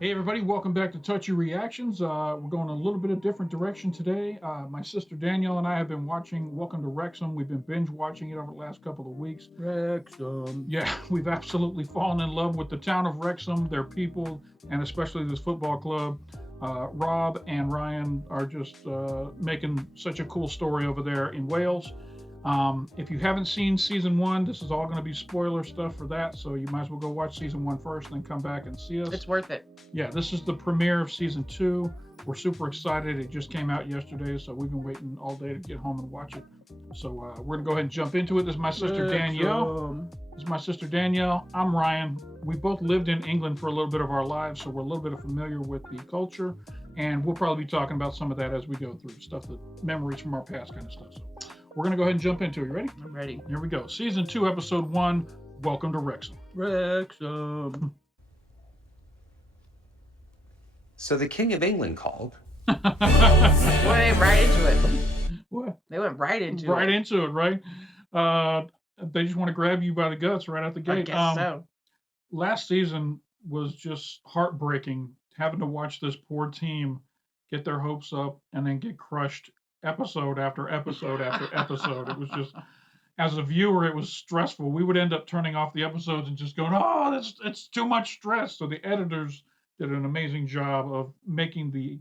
Hey everybody, welcome back to Touchy Reactions. We're going a little bit of different direction today. My sister Danielle and I have been watching Welcome to Wrexham. We've been binge watching it over the last couple of weeks. Wrexham. Yeah, we've absolutely fallen in love with the town of Wrexham, their people, and especially this football club. Rob and Ryan are just making such a cool story over there in Wales. If you haven't seen season one, this is all going to be spoiler stuff for that, so you might as well go watch season one first and then come back and see us. It's worth it. Yeah, this is the premiere of season two. We're super excited. It just came out yesterday, so we've been waiting all day to get home and watch it. So we're going to go ahead and jump into it. This is my sister Danielle. This is my sister Danielle. I'm Ryan. We both lived in England for a little bit of our lives, so we're a little bit familiar with the culture, and we'll probably be talking about some of that as we go through stuff, that memories from our past kind of stuff. So we're going to go ahead and jump into it. You ready? I'm ready. Here we go. Season 2, Episode 1, Welcome to Wrexham. Wrexham. So the King of England called. Boy, they right into it. What? They went right into it. Right into it, right? They just want to grab you by the guts right out the gate. I guess so. Last season was just heartbreaking, having to watch this poor team get their hopes up and then get crushed episode after episode after episode. It was just, as a viewer, it was stressful. We would end up turning off the episodes and just going, "Oh, it's too much stress." So the editors did an amazing job of making the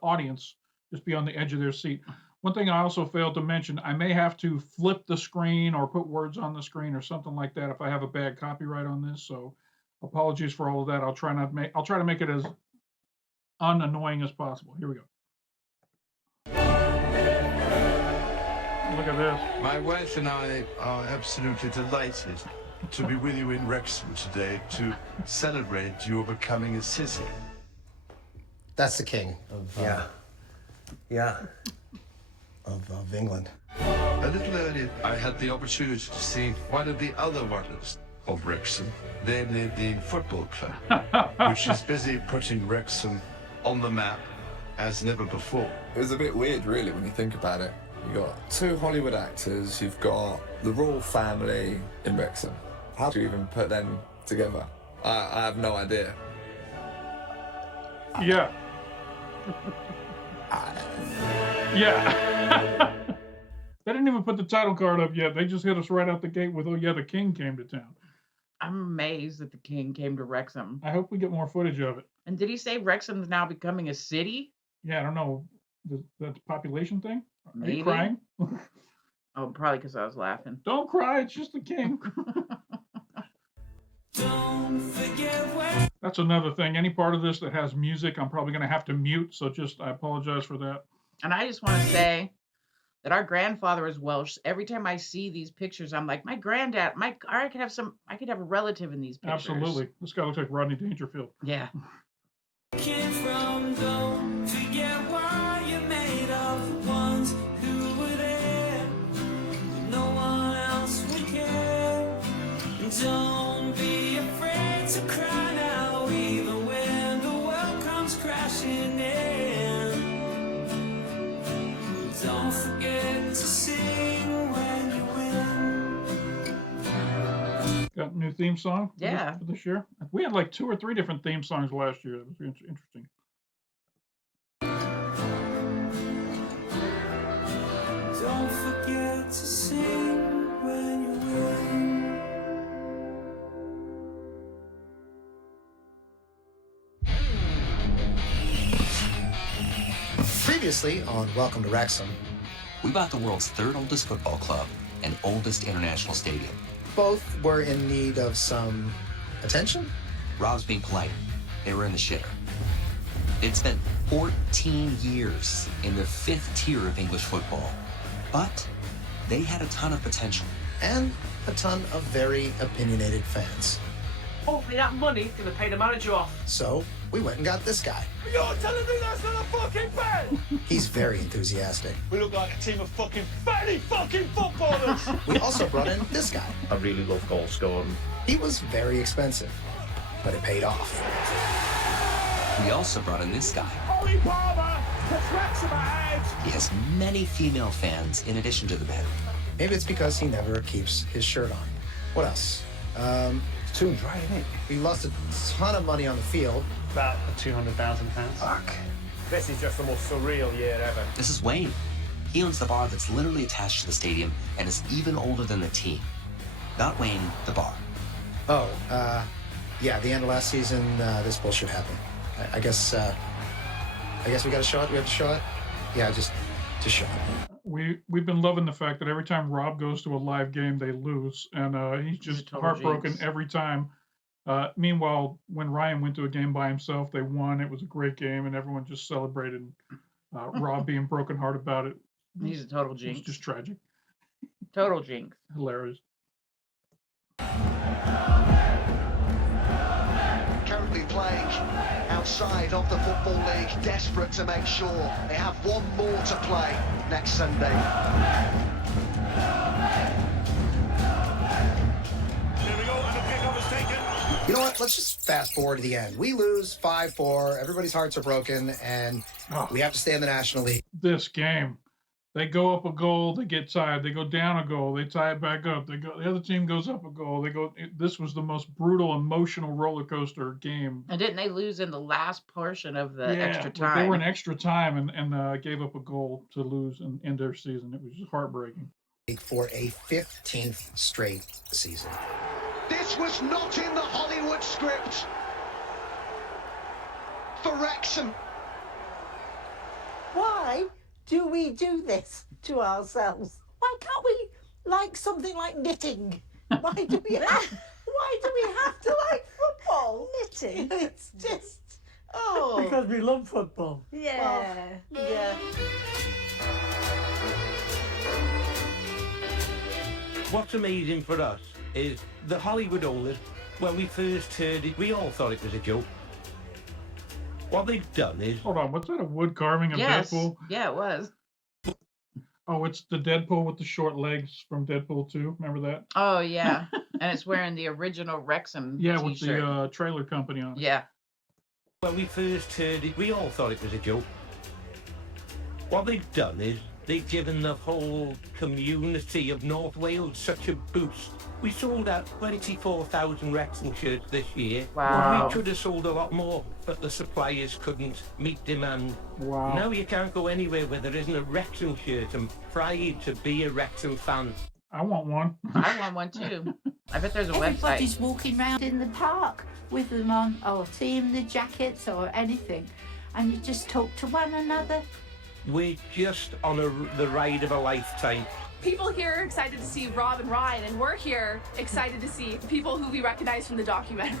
audience just be on the edge of their seat. One thing I also failed to mention, I may have to flip the screen or put words on the screen or something like that if I have a bad copyright on this. So apologies for all of that. I'll try to make it as unannoying as possible. Here we go. Look at this. My wife and I are absolutely delighted to be with you in Wrexham today to celebrate your becoming a city. That's the king of of England. A little earlier, I had the opportunity to see one of the other wonders of Wrexham, namely the football club, which is busy putting Wrexham on the map as never before. It was a bit weird, really, when you think about it. You've got two Hollywood actors, you've got the royal family in Wrexham. How do you even put them together? I have no idea. Yeah. Yeah. They didn't even put the title card up yet. They just hit us right out the gate with, "Oh yeah, the king came to town." I'm amazed that the king came to Wrexham. I hope we get more footage of it. And did he say Wrexham's now becoming a city? Yeah, I don't know. That's a population thing? Are Maybe. you crying? Oh, probably because I was laughing. Don't cry, it's just the king. That's another thing. Any part of this that has music, I'm probably going to have to mute. So I apologize for that. And I just want to say that our grandfather is Welsh. Every time I see these pictures, I'm like, my granddad, I could have a relative in these pictures. Absolutely. This guy looks like Rodney Dangerfield. Yeah. Don't be afraid to cry now, even when the world comes crashing in. Don't forget to sing when you win. Got a new theme song Yeah. for this year? We had like 2 or 3 different theme songs last year. It was interesting. Don't forget to sing when you win. Previously on Welcome to Wrexham, We bought the world's third oldest football club and oldest international stadium. both were in need of some attention. Rob's being polite. They were in the shitter. They'd spent 14 years in the 5th tier of English football, but they had a ton of potential. And a ton of very opinionated fans. Hopefully that money's gonna pay the manager off. So we went and got this guy. You're telling me that's not a fucking bet? He's very enthusiastic. We look like a team of fucking fatty fucking footballers. We also brought in this guy. I really love goal scoring. He was very expensive, but it paid off. We also brought in this guy. Ollie Palmer, puts Wrexham ahead. He has many female fans in addition to the men. Maybe it's because he never keeps his shirt on. What else? Too dry, isn't it? We lost a ton of money on the field. About £200,000. Fuck. This is just the most surreal year ever. This is Wayne. He owns the bar that's literally attached to the stadium and is even older than the team. Not Wayne, the bar. Oh, yeah, the end of last season, this bullshit happened. I guess we gotta show it. We have to show it. Yeah, just show it. We've been loving the fact that every time Rob goes to a live game, they lose, and he's just total heartbroken jinx. every time. Meanwhile, when Ryan went to a game by himself, they won. It was a great game, and everyone just celebrated. Rob being brokenhearted about it. He's a total It was jinx. just tragic, Total jinx. hilarious. Currently playing outside of the Football League, desperate to make sure they have one more to play next Sunday. Here we go, and the kickoff is taken. You know what? Let's just fast forward to the end. We lose 5-4. Everybody's hearts are broken, and we have to stay in the National League. This game, they go up a goal, they get tied. They go down a goal, they tie it back up. The other team goes up a goal. This was the most brutal, emotional roller coaster game. And didn't they lose in the last portion of the Yeah, extra like time? they were in extra time and gave up a goal to lose and end their season. It was just heartbreaking. For a 15th straight season. This was not in the Hollywood script for Wrexham. Why do we do this to ourselves? Why can't we like something like knitting? Why do we have to like football? Knitting? It's just Because we love football. yeah. Yeah. What's amazing for us is the Hollywood owners, when we first heard it, we all thought it was a joke. What they've done is... Hold on, what's that, a wood carving of Yes. Deadpool? Yeah, it was. Oh, it's the Deadpool with the short legs from Deadpool 2. Remember that? Oh, yeah. And it's wearing the original Wrexham Yeah, with t-shirt. the trailer company on it. Yeah. When we first heard it, we all thought it was a joke. What they've done is they've given the whole community of North Wales such a boost. We sold out 24,000 Wrexham shirts this year. Wow. We could have sold a lot more, but the suppliers couldn't meet demand. Wow. Now you can't go anywhere where there isn't a Wrexham shirt. I'm proud to be a Wrexham fan. I want one. I want one too. I bet there's a Everybody's website. walking around in the park with them on, or team the jackets or anything, and you just talk to one another. We're just on the ride of a lifetime. People here are excited to see Rob and Ryan, and we're here excited to see people who we recognize from the documentary.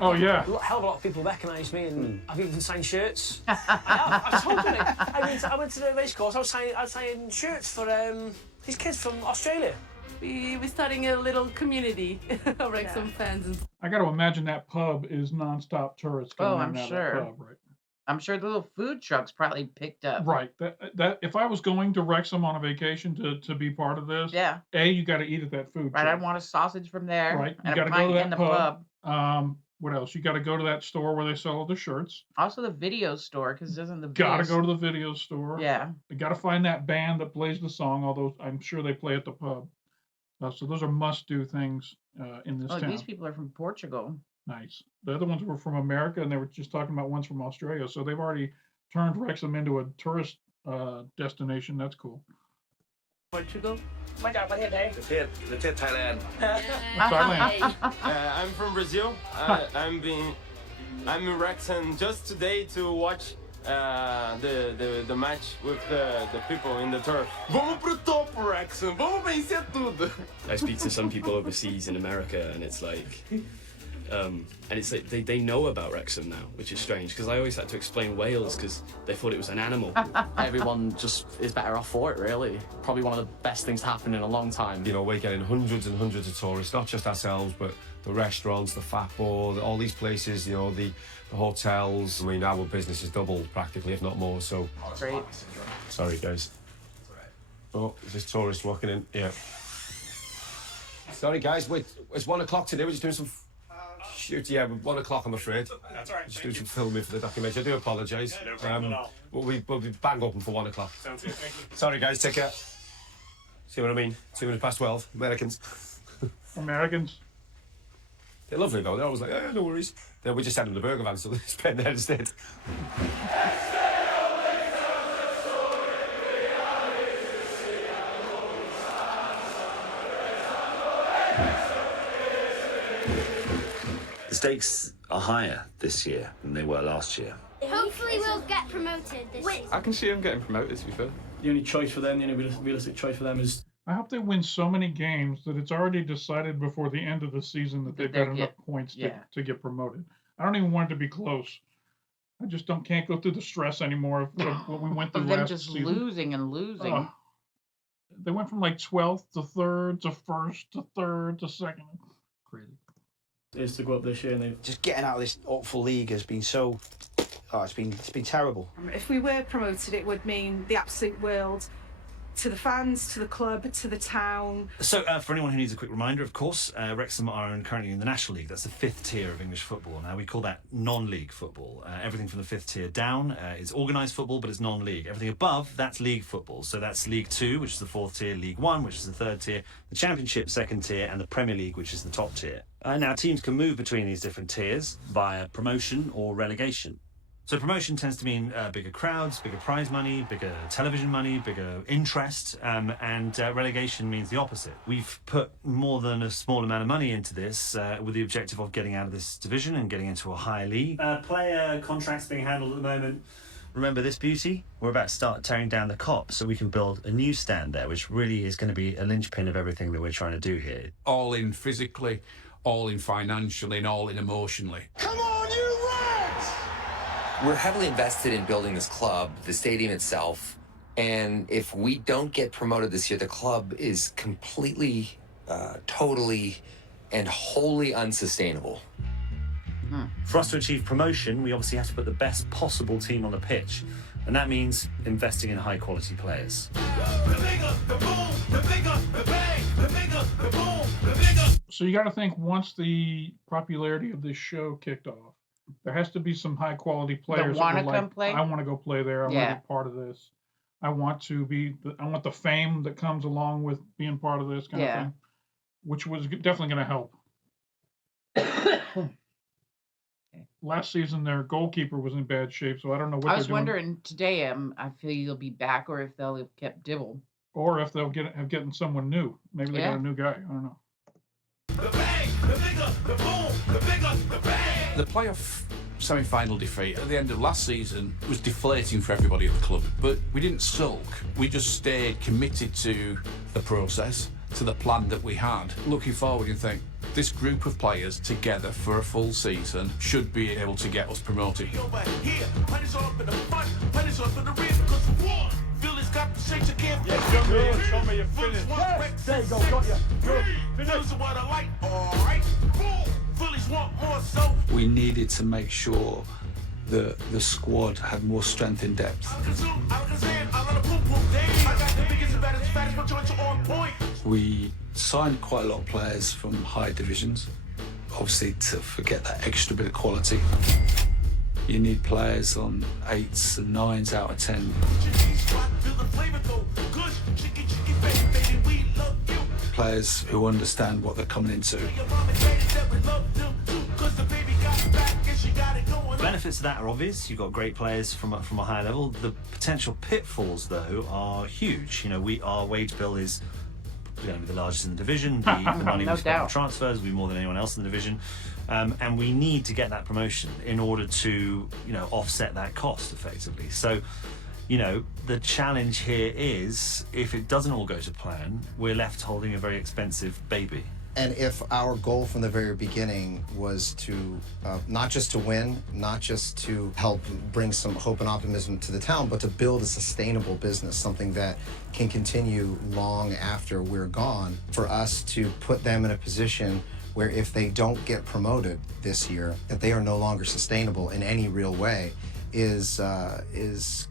Oh, yeah. A hell of a lot of people recognise me, and I've even signed shirts. I have. Totally. I went to the race course. I was signing shirts for these kids from Australia. We're starting a little community of Wrexham fans. And I got to imagine that pub is nonstop tourists. Oh, coming I'm in and out of sure. that pub, right? I'm sure the little food trucks probably picked up. Right. That if I was going to Wrexham on a vacation to be part of this, Yeah. you got to eat at that food Right. truck. I want a sausage from there. Right. You And got a to go to pint that in the pub. What else? You got to go to that store where they sell all the shirts. Also the video store, because doesn't the Got to video go to the video store. Yeah. You got to find that band that plays the song, although I'm sure they play at the pub. So those are must-do things in this Oh, town. these people are from Portugal. Nice. The other ones were from America, and they were just talking about ones from Australia. So they've already turned Wrexham into a tourist destination. That's cool. Portugal. Let's hit Thailand. Thailand. I'm from Brazil. I'm in Wrexham just today to watch the match with the people in the turf. Vamos pro topo, Wrexham. Vamos vencer tudo. I speak to some people overseas in America, and it's like, they know about Wrexham now, which is strange because I always had to explain Wales because they thought it was an animal. Everyone just is better off for it, really. Probably one of the best things to happen in a long time. You know, we're getting hundreds and hundreds of tourists, not just ourselves, but the restaurants, the Fat Bowl, all these places, you know, the hotels. I mean, our business has doubled practically, if not more, so... Great. Sorry, guys. Oh, there's this tourist walking in. Yeah. Sorry, guys, wait, it's 1 o'clock today. We're just doing some... Shoot, yeah, 1 o'clock, I'm afraid. That's all right. Just doing some filming for the documentary. I do apologise. No problem at all. We'll be bang open for 1 o'clock. Sounds good. Thank you. Sorry, guys, take care. See what I mean? 2 minutes past 12, Americans. Americans. They're lovely though. They're always like, no worries. Then we just send them the burger van, so they spend there instead. The stakes are higher this year than they were last year. Hopefully we'll get promoted this season. I can see them getting promoted, to be fair. The only choice for them, the only realistic choice for them is... I hope they win so many games that it's already decided before the end of the season that they've got enough points to get promoted. I don't even want it to be close. I just can't go through the stress anymore of what we went through Of them last just season. losing and losing. They went from like 12th to 3rd to 1st to 3rd to 2nd. Crazy. Is to go up this year, and they've... Just getting out of this awful league has been so... Oh, it's been terrible. If we were promoted, it would mean the absolute world to the fans, to the club, to the town. So, for anyone who needs a quick reminder, of course, Wrexham are currently in the National League. That's the 5th tier of English football. Now, we call that non-league football. Everything from the 5th tier down is organised football, but it's non-league. Everything above, that's league football. So that's League 2, which is the 4th tier, League 1, which is the 3rd tier, the Championship, 2nd tier, and the Premier League, which is the top tier. Now, teams can move between these different tiers via promotion or relegation. So promotion tends to mean bigger crowds, bigger prize money, bigger television money, bigger interest, and relegation means the opposite. We've put more than a small amount of money into this with the objective of getting out of this division and getting into a higher league. Player contracts being handled at the moment. Remember this beauty? We're about to start tearing down the cop so we can build a new stand there, which really is going to be a linchpin of everything that we're trying to do here. All in physically, all in financially, and all in emotionally. Come on, you Reds! We're heavily invested in building this club, the stadium itself, and if we don't get promoted this year, the club is completely, totally, and wholly unsustainable. For us to achieve promotion, we obviously have to put the best possible team on the pitch, and that means investing in high-quality players. So you got to think once the popularity of this show kicked off, there has to be some high quality players want that to were come like, play. I want to go play there. I want to be part of this. I want the fame that comes along with being part of this kind of thing, which was definitely going to help. Last season, their goalkeeper was in bad shape, so I don't know what I was they're doing. wondering today. I feel he'll be back, or if they'll have kept Dibble, Or if they'll have getting someone new. Maybe they got a new guy. I don't know. The playoff semi-final defeat at the end of last season was deflating for everybody at the club, but we didn't sulk. We just stayed committed to the process, to the plan that we had. Looking forward, you think, this group of players together for a full season should be able to get us promoted. Yes, young man, show me your finish. Yes, there you go, got you. Good. Finish. We needed to make sure that the squad had more strength in depth. We signed quite a lot of players from high divisions, obviously to forget that extra bit of quality. You need players on 8s and 9s out of 10. Players who understand what they're coming into. Benefits of that are obvious. You've got great players from a higher level. The potential pitfalls, though, are huge. You know, our wage bill is going to be the largest in the division. The money we spend on transfers will be more than anyone else in the division. And we need to get that promotion in order to, offset that cost effectively. So, the challenge here is, if it doesn't all go to plan, we're left holding a very expensive baby. And if our goal from the very beginning was to not just to win, not just to help bring some hope and optimism to the town, but to build a sustainable business, something that can continue long after we're gone, for us to put them in a position where if they don't get promoted this year, that they are no longer sustainable in any real way, is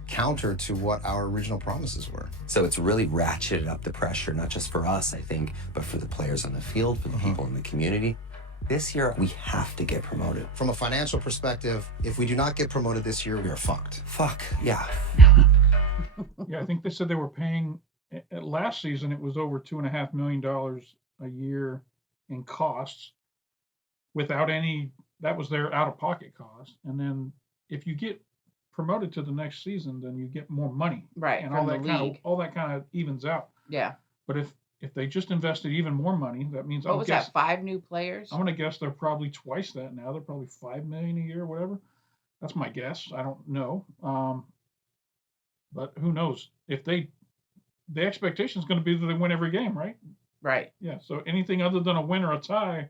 counter to what our original promises were. So it's really ratcheted up the pressure, not just for us, I think, but for the players on the field, for the people in the community. This year, we have to get promoted. From a financial perspective, if we do not get promoted this year, we are fucked. Fuck, yeah. Yeah, I think they said they were paying, last season it was over $2.5 million a year in costs. without any, that was their out-of-pocket cost. And then if you get promoted to the next season, then you get more money. Right, And from the all that kind of evens out. Yeah. But if they just invested even more money, that means What was that? 5 new players? I'm gonna guess they're probably twice that now. They're probably $5 million a year, whatever. That's my guess. I don't know. But who knows? If the expectation is going to be that they win every game, right? Right. Yeah. So anything other than a win or a tie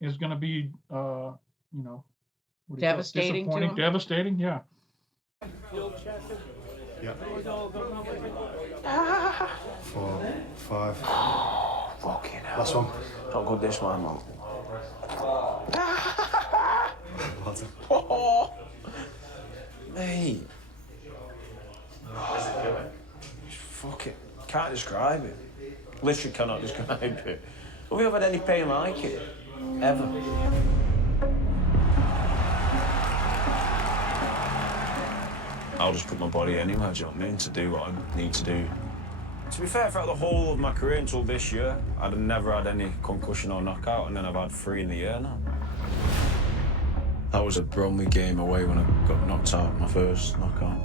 is going to be, what do you call it? Devastating to Disappointing. them? Devastating. Yeah. Yeah. 4, 5. Fucking hell. Last one. Not good this one, man. Oh, mate. Fuck it. Can't describe it. Literally cannot describe it. Have we ever had any pain like it? Ever? I'll just put my body anywhere, do you know what I mean, to do what I need to do. To be fair, throughout the whole of my career until this year, I'd never had any concussion or knockout, and then I've had 3 in the year now. That was a Bromley game away when I got knocked out, my first knockout.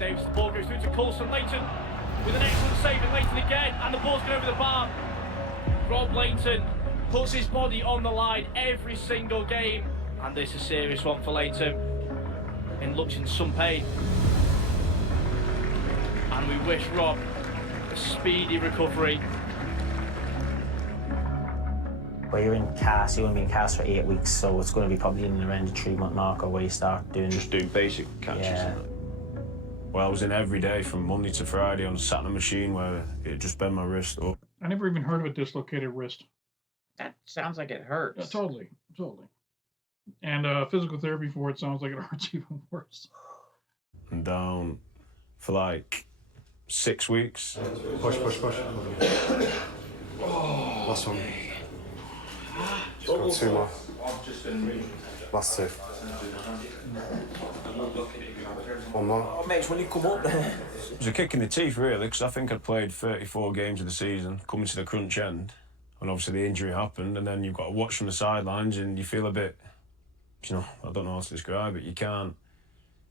Davis, the ball goes through to Coulson. Leighton with an excellent save, and Leighton again, and the ball's going over the bar. Rob Leighton puts his body on the line every single game, and this is a serious one for Leighton, and looks in some pain. And we wish Rob a speedy recovery. Well, you're in cast, you want to be in cast for 8 weeks, so it's going to be probably in around the 3-month marker where you start doing... Just do basic catches. Yeah. Well, I was in every day from Monday to Friday on a sat in a machine where it just bent my wrist up. I never even heard of a dislocated wrist. That sounds like it hurts. Yeah, totally. And physical therapy for it sounds like it hurts even worse. I'm down for like 6 weeks. Push. Last one. Just got 2 more. Last 2. One more. Oh, mate, when you come up there. It was a kick in the teeth, really, because I think I'd played 34 games of the season, coming to the crunch end, and obviously the injury happened, and then you've got to watch from the sidelines, and you feel a bit, I don't know how to describe it. You can't.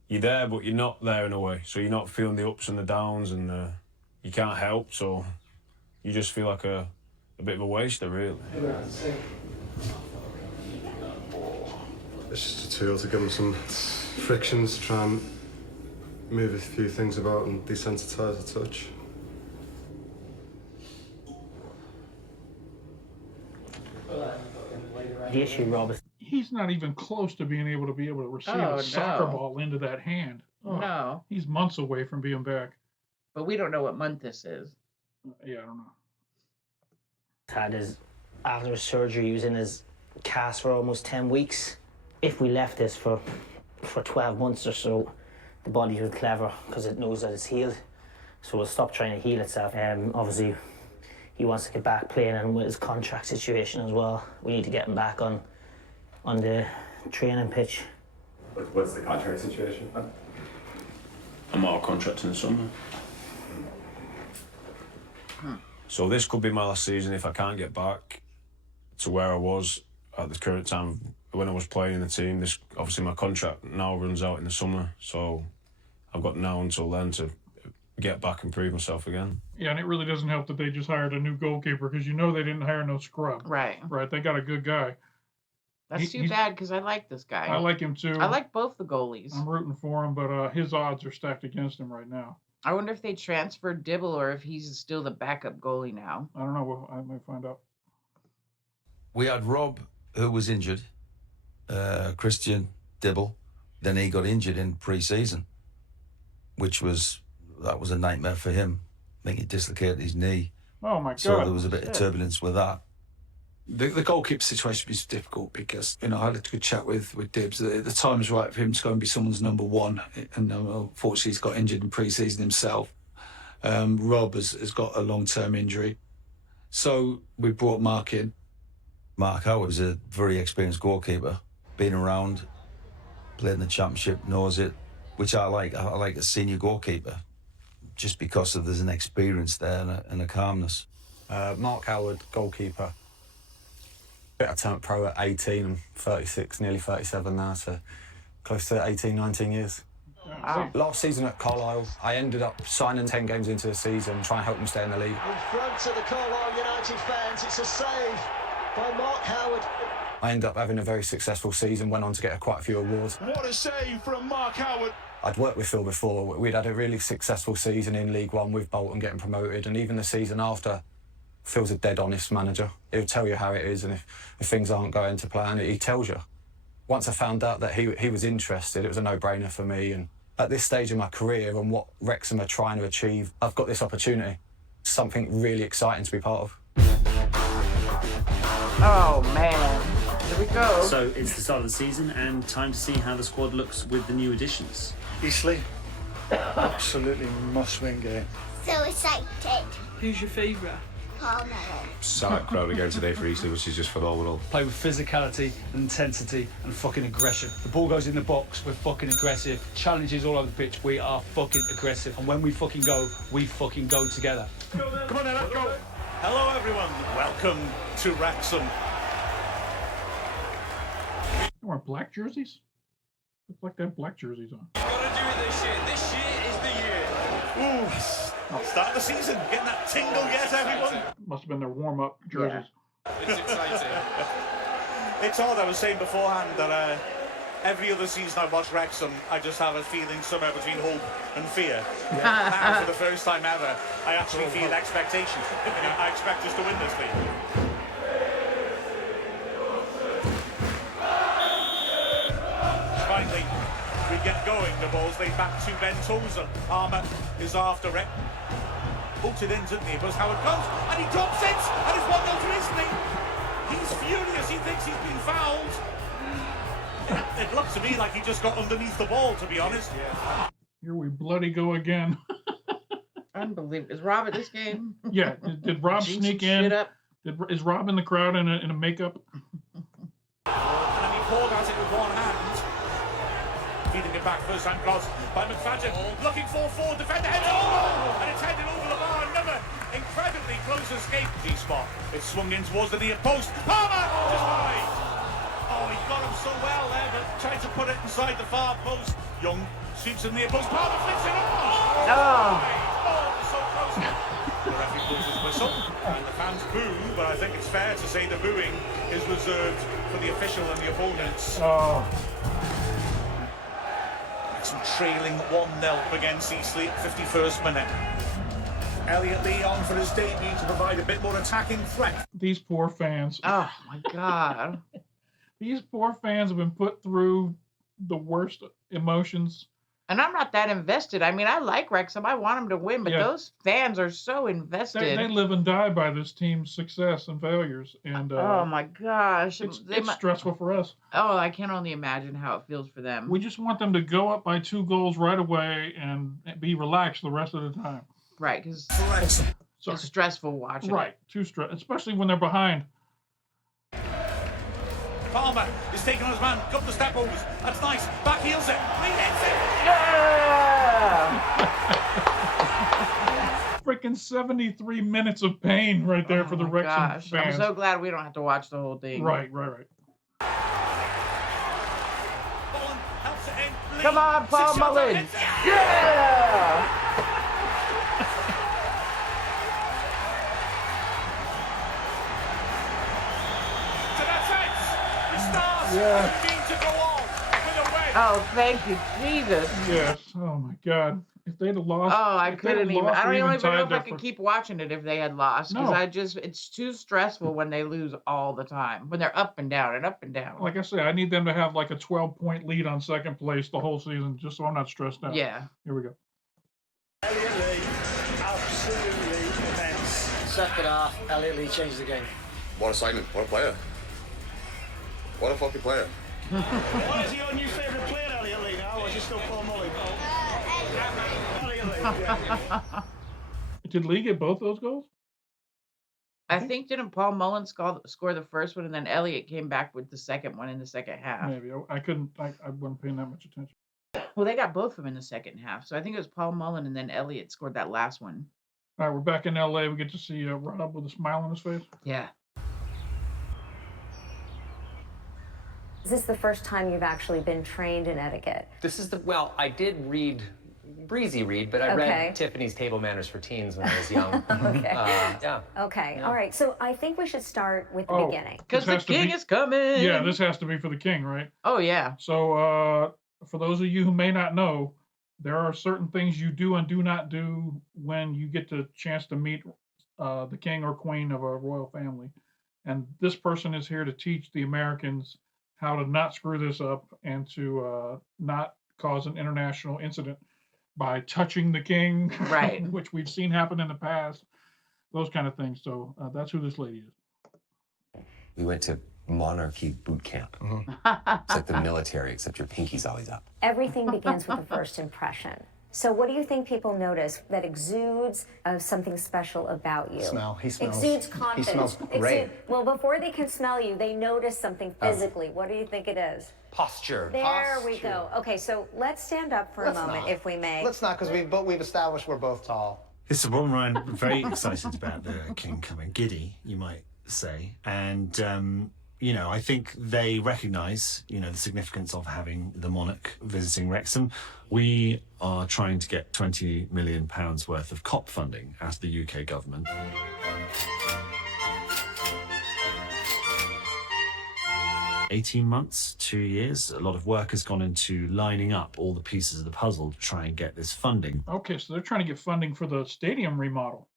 You're there, but you're not there in a way. So you're not feeling the ups and the downs, and you can't help. So you just feel like a bit of a waster, really. It's just a tool to give them some frictions, to try and move a few things about and desensitise the touch. The issue, Rob, is... He's not even close to being able to receive Oh, a soccer no. ball into that hand. Oh, No. He's months away from being back. But we don't know what month this is. Yeah, I don't know. Had his, after his surgery, he was in his cast for almost 10 weeks. If we left this for 12 months or so, the body was clever because it knows that it's healed. So it'll stop trying to heal itself. Obviously, he wants to get back playing, and with his contract situation as well, we need to get him back on the training pitch. What's the contract situation? I'm out of contract in the summer. So this could be my last season if I can't get back to where I was at the current time when I was playing in the team. This obviously my contract now runs out in the summer, so I've got now until then to get back and prove myself again. Yeah, and it really doesn't help that they just hired a new goalkeeper, because they didn't hire no scrub. Right. Right, they got a good guy. That's too bad, because I like this guy. I like him too. I like both the goalies. I'm rooting for him, but his odds are stacked against him right now. I wonder if they transferred Dibble or if he's still the backup goalie now. I don't know. I might find out. We had Rob, who was injured, Christian Dibble. Then he got injured in pre-season, that was a nightmare for him. I think he dislocated his knee. Oh my God. So there was a bit of turbulence with that. The goalkeeper situation is difficult because, I had a good chat with Dibbs. The time is right for him to go and be someone's number one. And unfortunately, he's got injured in pre-season himself. Rob has got a long-term injury. So we brought Mark in. Mark Howard is a very experienced goalkeeper. Been around, played in the championship, knows it. which I like. I like a senior goalkeeper, just because there's an experience there and a calmness. Mark Howard, goalkeeper. I turned pro at 18. I'm 36, nearly 37 now, so close to 18, 19 years. Wow. Last season at Carlisle, I ended up signing 10 games into the season, trying to help them stay in the league. In front of the Carlisle United fans, it's a save by Mark Howard. I ended up having a very successful season, went on to get quite a few awards. What a save from Mark Howard. I'd worked with Phil before. We'd had a really successful season in League One with Bolton getting promoted, and even the season after, Phil's a dead honest manager. He'll tell you how it is, and if things aren't going to plan, he tells you. Once I found out that he was interested, it was a no-brainer for me. And at this stage of my career and what Wrexham are trying to achieve, I've got this opportunity. Something really exciting to be part of. Oh, man. Here we go. So it's the start of the season and time to see how the squad looks with the new additions. Eastleigh, absolutely must-win game. So excited. Who's your favourite? Palmer. Sad crowd again today for Eastleigh, which is just phenomenal. Play with physicality and intensity and fucking aggression. The ball goes in the box, we're fucking aggressive. Challenges all over the pitch, we are fucking aggressive. And when we fucking go together. Come on then, let's go. Hello everyone, welcome to Wrexham. They wear black jerseys? Look like they have black jerseys on. You've got to do it this year. This year is the year. Ooh, start of the season, getting that tingle yet, everyone? Must have been their warm-up jerseys. It's exciting. It's odd, I was saying beforehand that every other season I watch Wrexham, I just have a feeling somewhere between hope and fear. Now, for the first time ever, I actually feel expectation. I expect us to win this league. Finally, we get going. The ball's laid back to Ben Tozer. Armour is after it. Put it in, didn't he? But Howard comes, and he drops it, and it's 1-0 to Isley. He's furious, he thinks he's been fouled. It looks to me like he just got underneath the ball, to be honest. Here we bloody go again. Unbelievable. Is Rob at this game? Yeah. Did Rob sneak in? Is Rob in the crowd in a makeup? And he pulled at it with one hand. Feeding it back, first time cross by McFadden. Looking for forward defender. And it's headed over the bar. Another incredibly close escape. G-spot. It's swung in towards the near post. Palmer! Just wide. Oh, he got him so well there, but tried to put it inside the far post. Young shoots in the near post. Palmer flips it on. Oh, so close. The referee blows his whistle, and the fans boo, but I think it's fair to say the booing is reserved for the official and the opponents. Oh. Some trailing 1-0 against Eastleigh, 51st minute. Elliot Lee on for his debut to provide a bit more attacking threat. These poor fans. Oh, my God. These poor fans have been put through the worst emotions. And I'm not that invested. I mean, I like Wrexham. I want them to win, but those fans are so invested. They live and die by this team's success and failures. And oh my gosh, it's stressful for us. Oh, I can only imagine how it feels for them. We just want them to go up by 2 goals right away and be relaxed the rest of the time. Right, because it's stressful watching. Right, too stressful, especially when they're behind. Palmer is taking on his man, couple of step overs. That's nice. Back heels it. He hits it. Yeah! Freaking 73 minutes of pain right there for the Wrexham fans. I'm so glad we don't have to watch the whole thing. Right. Come on, Paul Mullin. Yeah! Oh, thank you, Jesus. Yes. Oh my God. If they'd have lost. Oh, I couldn't even. I don't even know if I could for... keep watching it if they had lost. Because it's too stressful when they lose all the time. When they're up and down and up and down. Like I say, I need them to have like a 12-point lead on second place the whole season, just so I'm not stressed out. Yeah. Here we go. Elliot Lee, absolutely immense. Second half, Elliot Lee changed the game. What a signing, what a player. What a fucking player. Is he your new favourite player, Elliot Lee, now, or is he still Paul Mullin? Elliot Lee. Did Lee get both those goals? I think didn't Paul Mullin score the first one, and then Elliot came back with the second one in the second half. Maybe. I wasn't paying that much attention. Well, they got both of them in the second half. So I think it was Paul Mullen and then Elliott scored that last one. All right, we're back in LA. We get to see Rob with a smile on his face. Yeah. Is this the first time you've actually been trained in etiquette? This is well, I did read, breezy read, but I read Tiffany's Table Manners for Teens when I was young. Okay. Yeah. Okay, all right. So I think we should start with the beginning. Because the king is coming. Yeah, this has to be for the king, right? Oh, yeah. So for those of you who may not know, there are certain things you do and do not do when you get the chance to meet the king or queen of a royal family. And this person is here to teach the Americans how to not screw this up and to not cause an international incident by touching the king, right? Which we've seen happen in the past, those kind of things. So that's who this lady is. We went to Monarchy boot camp. It's like the military, except your pinky's always up. Everything begins with the first impression. So what do you think people notice that exudes something special about you? Smell. He smells. Exudes confidence. He smells great. Well, before they can smell you, they notice something physically. What do you think it is? Posture. There we go. Okay, so let's stand up for a moment, if we may. Let's not, because we've established we're both tall. Listen, Rob and Ryan, very excited about the king coming. Giddy, you might say. And, you know, I think they recognise, you know, the significance of having the monarch visiting Wrexham. We are trying to get £20 million worth of COP funding out of the UK government. $18 months, 2 years. A lot of work has gone into lining up all the pieces of the puzzle to try and get this funding. Okay, so they're trying to get funding for the stadium remodel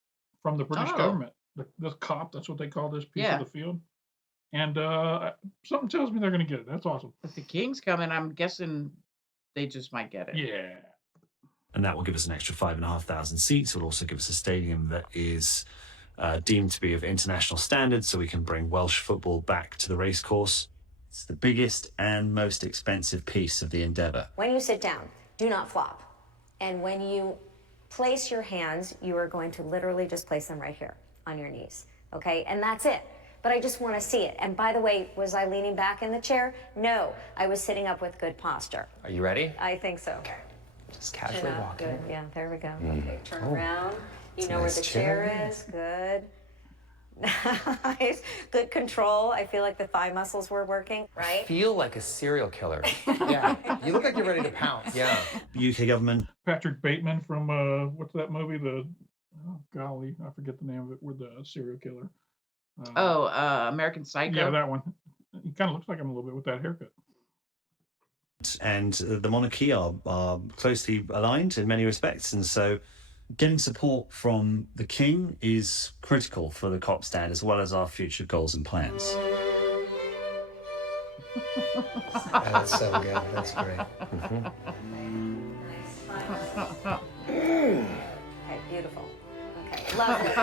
from the British government. The COP, that's what they call this piece of the field. And something tells me they're going to get it. That's awesome. If the king's coming, I'm guessing they just might get it. Yeah. And that will give us an extra 5,500 seats. It will also give us a stadium that is deemed to be of international standards, so we can bring Welsh football back to the racecourse. It's the biggest and most expensive piece of the endeavour. When you sit down, do not flop. And when you place your hands, you are going to literally just place them right here on your knees. Okay? And that's it. But I just want to see it. And by the way, was I leaning back in the chair? No, I was sitting up with good posture. Are you ready? I think so. Okay. Just casually walking. Good. Yeah, there we go. Okay, turn around. You know nice where the chair. chair is. Good. Nice. Good control. I feel like the thigh muscles were working, right? Feel like a serial killer. Yeah, you look like you're ready to pounce. Yeah. UK government. Patrick Bateman from, what's that movie? Oh, golly, I forget the name of it, with the serial killer. American Psycho. Yeah, that one. He kind of looks like him a little bit with that haircut. And the monarchy are closely aligned in many respects, and so getting support from the king is critical for the COP stand as well as our future goals and plans. That's so good. That's great. Okay, beautiful. Okay, love it.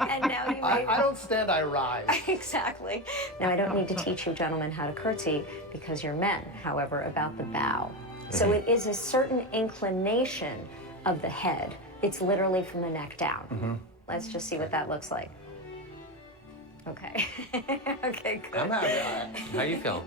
And now you may... I don't stand, I rise. Exactly. Now, I don't need to teach you gentlemen how to curtsy because you're men, however, about the bow. So it is a certain inclination of the head. It's literally from the neck down. Let's just see what that looks like. Okay. Okay, good. I'm happy. How you feeling?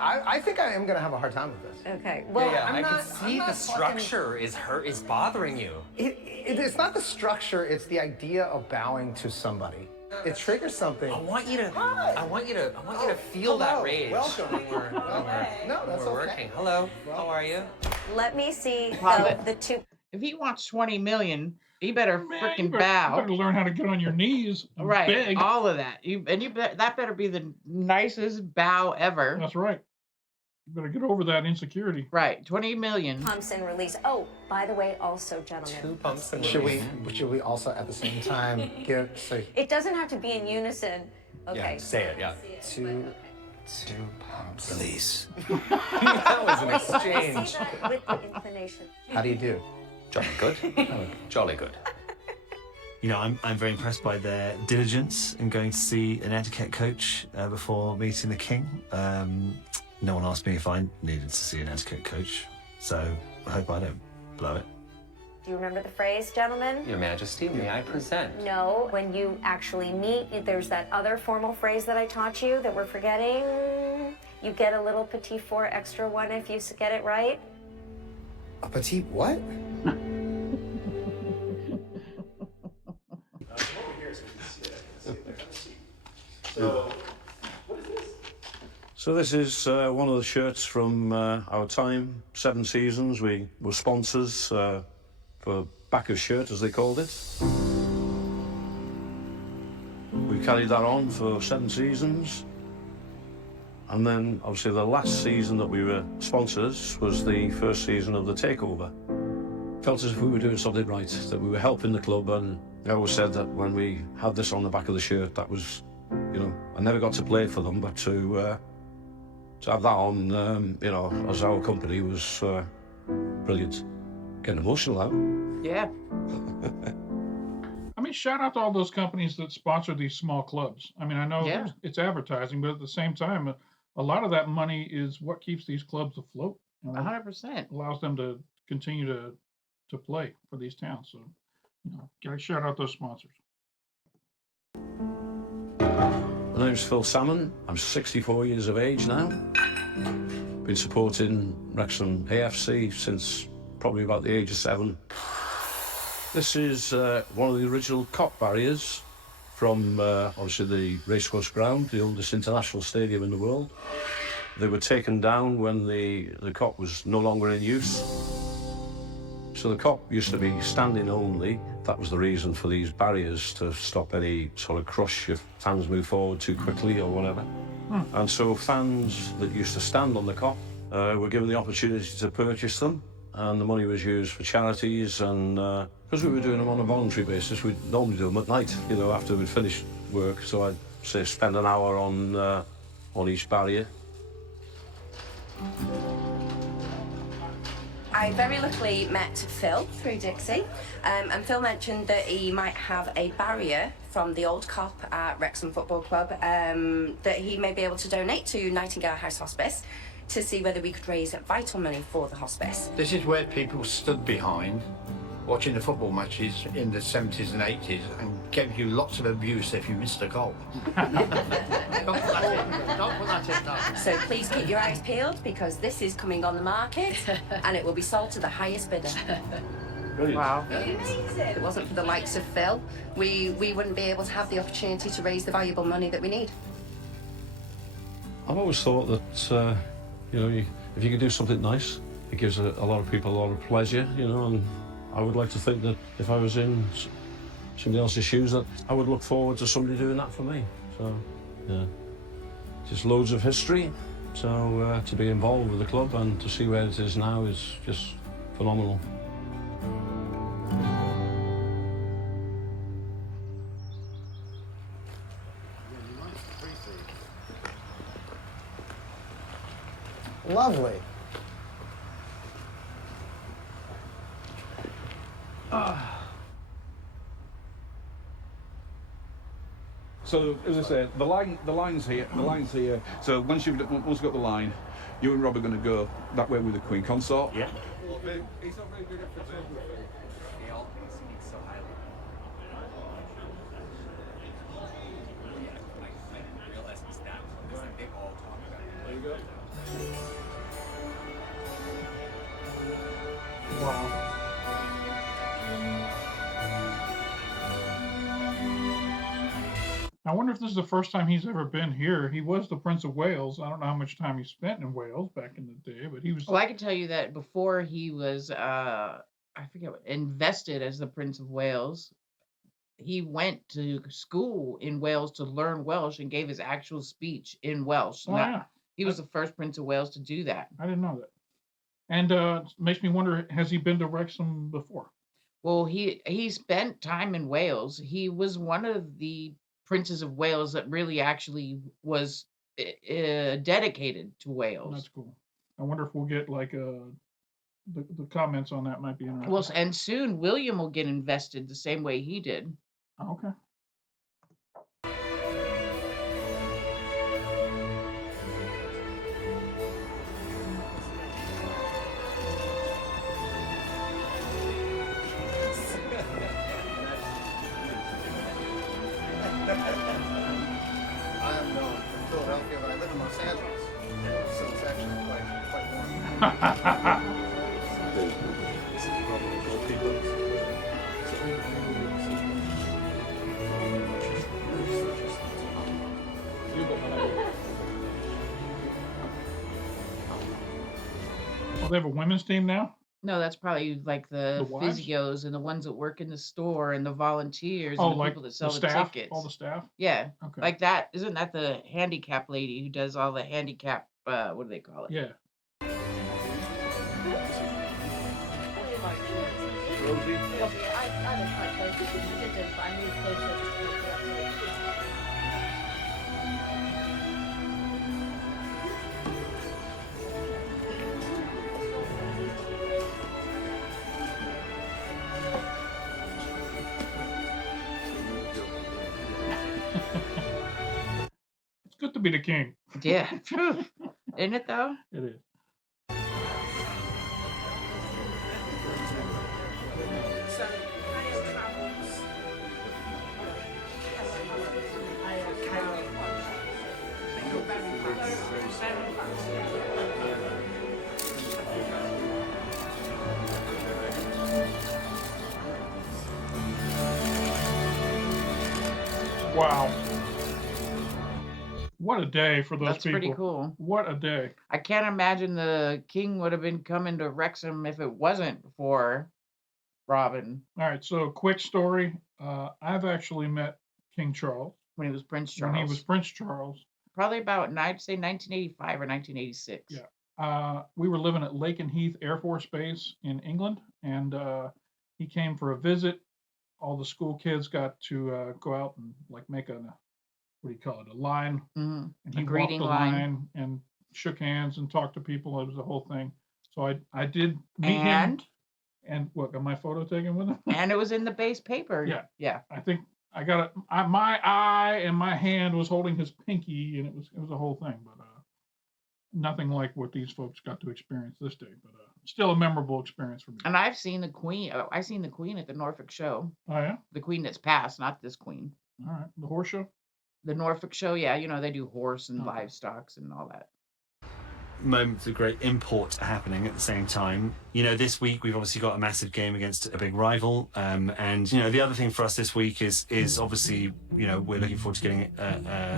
I think I am going to have a hard time with this. Okay. Well, I can see the structure is bothering you. It's not the structure, it's the idea of bowing to somebody. It triggers something. I want you to feel that rage. Welcome. When we're working. Hello. How are you? let me see the two. If he wants 20 million, he better freaking You bow. better learn how to get on your knees. And Right, beg. all of that. That better be the nicest bow ever. That's right. You better get over that insecurity. Right, 20 million. Pumps and release. Oh, by the way, also, gentlemen. 2 pumps and Should we also at the same time say? It doesn't have to be in unison. Okay. Yeah, say it. Yeah. 2 pumps. Release. That was an exchange. See that with the inclination. How do you do? Jolly good. Jolly good. You know, I'm very impressed by their diligence in going to see an etiquette coach before meeting the king. No one asked me if I needed to see an etiquette coach, so I hope I don't blow it. Do you remember the phrase, gentlemen? Your Majesty, may I present? No, when you actually meet, there's that other formal phrase that I taught you that we're forgetting. You get a little petit four extra one if you get it right. A petite what? So this is one of the shirts from our time, 7 seasons. We were sponsors for back of shirt, as they called it. We carried that on for 7 seasons. And then, obviously, the last season that we were sponsors was the first season of the takeover. Felt as if we were doing something right, that we were helping the club, and I always said that when we had this on the back of the shirt, that was, you know, I never got to play for them, but to have that on, you know, as our company was brilliant. Getting emotional now. Yeah. I mean, shout out to all those companies that sponsor these small clubs. I mean, I know Yeah. it's advertising, but at the same time, a lot of that money is what keeps these clubs afloat. You know, 100%. allows them to continue to play for these towns. So, you know, gotta shout out those sponsors. My name's Phil Salmon. I'm 64 years of age now. Been supporting Wrexham AFC since probably about the age of 7. This is one of the original cop barriers from obviously the racecourse ground, the oldest international stadium in the world. They were taken down when the cop was no longer in use. So the cop used to be standing only. That was the reason for these barriers, to stop any sort of crush if fans move forward too quickly or whatever. And so fans that used to stand on the cop were given the opportunity to purchase them, and the money was used for charities. And because we were doing them on a voluntary basis, we'd normally do them at night, you know, after we'd finished work. So I'd say spend an hour on each barrier. I very luckily met Phil through Dixie, and Phil mentioned that he might have a barrier from the old cop at Wrexham Football Club that he may be able to donate to Nightingale House Hospice to see whether we could raise vital money for the hospice. This is where people stood behind watching the football matches in the 70s and 80s and gave you lots of abuse if you missed a goal. Don't put that in. Don't put that in, no. So please keep your eyes peeled, because this is coming on the market and it will be sold to the highest bidder. Brilliant. Wow. Amazing. If it wasn't for the likes of Phil, we wouldn't be able to have the opportunity to raise the valuable money that we need. I've always thought that, you know, if you can do something nice, it gives a lot of people a lot of pleasure, you know, and I would like to think that if I was in somebody else's shoes, that I would look forward to somebody doing that for me. So, yeah, just loads of history. So to be involved with the club and to see where it is now is just phenomenal. Lovely. So as I say, the line's here. So once you've got the line, you and Rob are going to go that way with the Queen Consort. Yeah. He's not very good at photography. There you go. Wow. I wonder if this is the first time he's ever been here. He was the Prince of Wales. I don't know how much time he spent in Wales back in the day, but he was. Well, I can tell you that before he was, I forget what, invested as the Prince of Wales, he went to school in Wales to learn Welsh and gave his actual speech in Welsh. Oh, yeah. He was the first Prince of Wales to do that. I didn't know that. And makes me wonder, has he been to Wrexham before? Well, he spent time in Wales. He was one of the princes of Wales that really actually was dedicated to Wales. That's cool. I wonder if we'll get like the comments on that might be interesting. Well, and soon William will get invested the same way he did. Okay. I'm from Philadelphia, but I live in Los Angeles, so it's actually quite warm. Oh, they have a women's team now? No, that's probably like the wives? physios and the ones that work in the store and the volunteers Oh, and the like people that the sell the staff? tickets. All the staff? Yeah. Okay. Like that. Isn't that the handicap lady who does all the handicap, what do they call it? Yeah. It's good to be the king. Yeah. Isn't it though? It is. Wow. What a day for those That's people. pretty cool. What a day. I can't imagine the king would have been coming to Wrexham if it wasn't for Robin. All right, so quick story. I've actually met King Charles. When he was Prince Charles. When he was Prince Charles. Probably about, I'd say 1985 or 1986. Yeah. We were living at Lakenheath Air Force Base in England, and he came for a visit. All the school kids got to go out and like make a, what do you call it, a line. Mm-hmm. And he A walked greeting the line and shook hands and talked to people. It was the whole thing. So I did meet him. And what, got my photo taken with him? And it was in the base paper. Yeah. Yeah. I think I got it. My eye and my hand was holding his pinky, and it was a whole thing. But nothing like what these folks got to experience this day. But still a memorable experience for me. And I've seen the Queen. I seen the Queen at the Norfolk show. Oh yeah. The Queen that's passed, not this Queen. All right. The horse show. The Norfolk show, yeah. You know they do horse and livestock and all that. Moments of great import happening at the same time. You know, this week we've obviously got a massive game against a big rival, and you know the other thing for us this week is obviously, you know, we're looking forward to getting